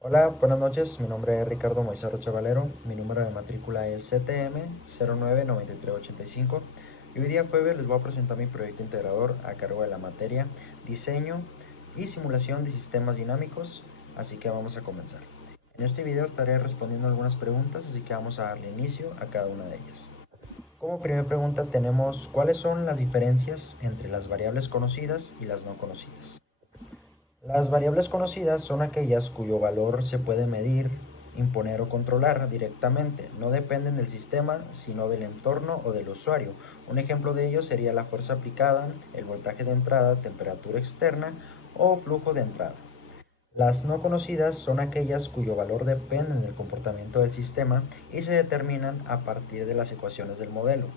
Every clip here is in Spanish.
Hola, buenas noches. Mi nombre es Ricardo Moisés Rocha Valero. Mi número de matrícula es CTM 099385. Y hoy día jueves les voy a presentar mi proyecto integrador a cargo de la materia Diseño y Simulación de Sistemas Dinámicos. Así que vamos a comenzar. En este video estaré respondiendo algunas preguntas, así que vamos a darle inicio a cada una de ellas. Como primera pregunta tenemos ¿cuáles son las diferencias entre las variables conocidas y las no conocidas? Las variables conocidas son aquellas cuyo valor se puede medir, imponer o controlar directamente. No dependen del sistema, sino del entorno o del usuario. Un ejemplo de ello sería la fuerza aplicada, el voltaje de entrada, temperatura externa o flujo de entrada. Las no conocidas son aquellas cuyo valor depende del comportamiento del sistema y se determinan a partir de las ecuaciones del modelo.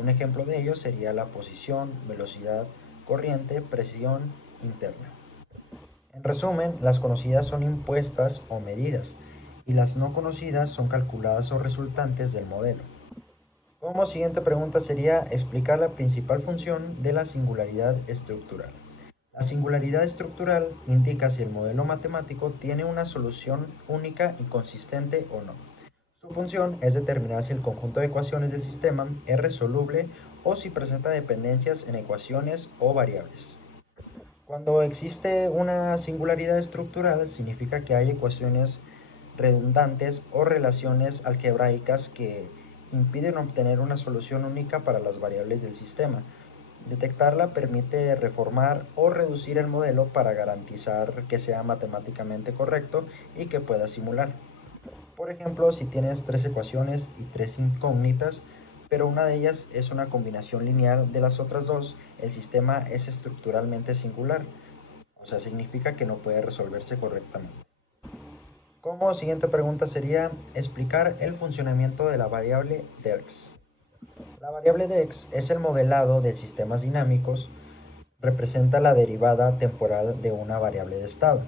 Un ejemplo de ello sería la posición, velocidad, corriente, presión interna. En resumen, las conocidas son impuestas o medidas y las no conocidas son calculadas o resultantes del modelo. Como siguiente pregunta sería explicar la principal función de la singularidad estructural. La singularidad estructural indica si el modelo matemático tiene una solución única y consistente o no. Su función es determinar si el conjunto de ecuaciones del sistema es resoluble o si presenta dependencias en ecuaciones o variables. Cuando existe una singularidad estructural, significa que hay ecuaciones redundantes o relaciones algebraicas que impiden obtener una solución única para las variables del sistema. Detectarla permite reformar o reducir el modelo para garantizar que sea matemáticamente correcto y que pueda simular. Por ejemplo, si tienes tres ecuaciones y tres incógnitas, pero una de ellas es una combinación lineal de las otras dos, el sistema es estructuralmente singular, o sea, significa que no puede resolverse correctamente. Como siguiente pregunta sería explicar el funcionamiento de la variable DERX. La variable DEX es el modelado de sistemas dinámicos, representa la derivada temporal de una variable de estado.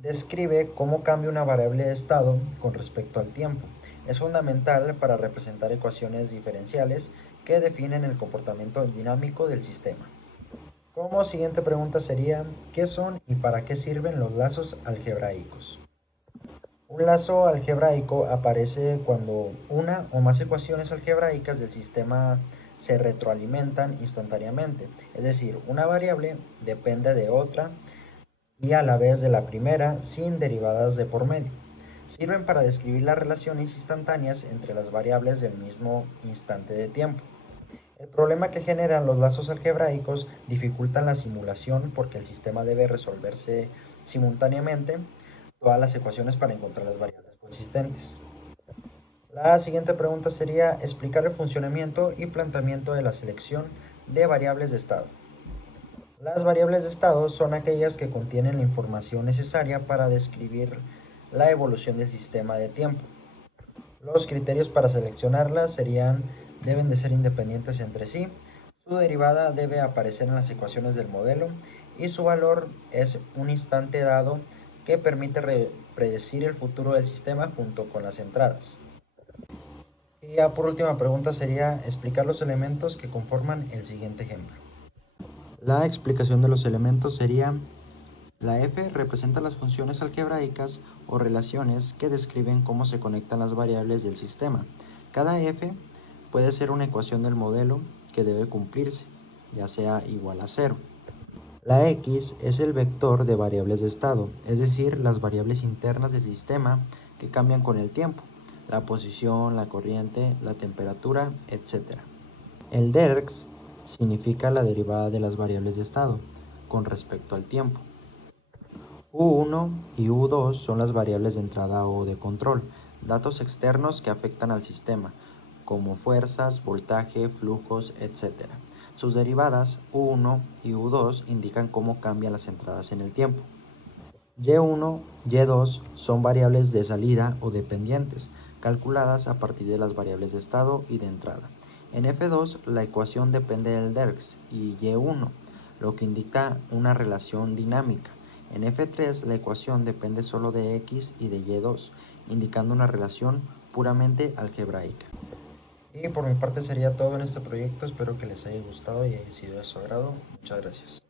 Describe cómo cambia una variable de estado con respecto al tiempo. Es fundamental para representar ecuaciones diferenciales que definen el comportamiento dinámico del sistema. Como siguiente pregunta sería, ¿qué son y para qué sirven los lazos algebraicos? Un lazo algebraico aparece cuando una o más ecuaciones algebraicas del sistema se retroalimentan instantáneamente, es decir, una variable depende de otra y a la vez de la primera sin derivadas de por medio. Sirven para describir las relaciones instantáneas entre las variables del mismo instante de tiempo. El problema que generan los lazos algebraicos dificultan la simulación porque el sistema debe resolverse simultáneamente todas las ecuaciones para encontrar las variables consistentes. La siguiente pregunta sería explicar el funcionamiento y planteamiento de la selección de variables de estado. Las variables de estado son aquellas que contienen la información necesaria para describir la evolución del sistema de tiempo. Los criterios para seleccionarlas deben de ser independientes entre sí, su derivada debe aparecer en las ecuaciones del modelo y su valor es un instante dado que permite predecir el futuro del sistema junto con las entradas. Y ya por última pregunta sería explicar los elementos que conforman el siguiente ejemplo. La explicación de los elementos sería: la f representa las funciones algebraicas o relaciones que describen cómo se conectan las variables del sistema. Cada f puede ser una ecuación del modelo que debe cumplirse, ya sea igual a 0. La x es el vector de variables de estado, es decir, las variables internas del sistema que cambian con el tiempo, la posición, la corriente, la temperatura, etc. El DERX significa la derivada de las variables de estado con respecto al tiempo. U1 y U2 son las variables de entrada o de control, datos externos que afectan al sistema, como fuerzas, voltaje, flujos, etc. Sus derivadas, U1 y U2, indican cómo cambian las entradas en el tiempo. Y1, Y2 son variables de salida o dependientes, calculadas a partir de las variables de estado y de entrada. En F2, la ecuación depende del DERX y Y1, lo que indica una relación dinámica. En F3, la ecuación depende solo de X y de Y2, indicando una relación puramente algebraica. Y por mi parte sería todo en este proyecto, espero que les haya gustado y haya sido de su agrado. Muchas gracias.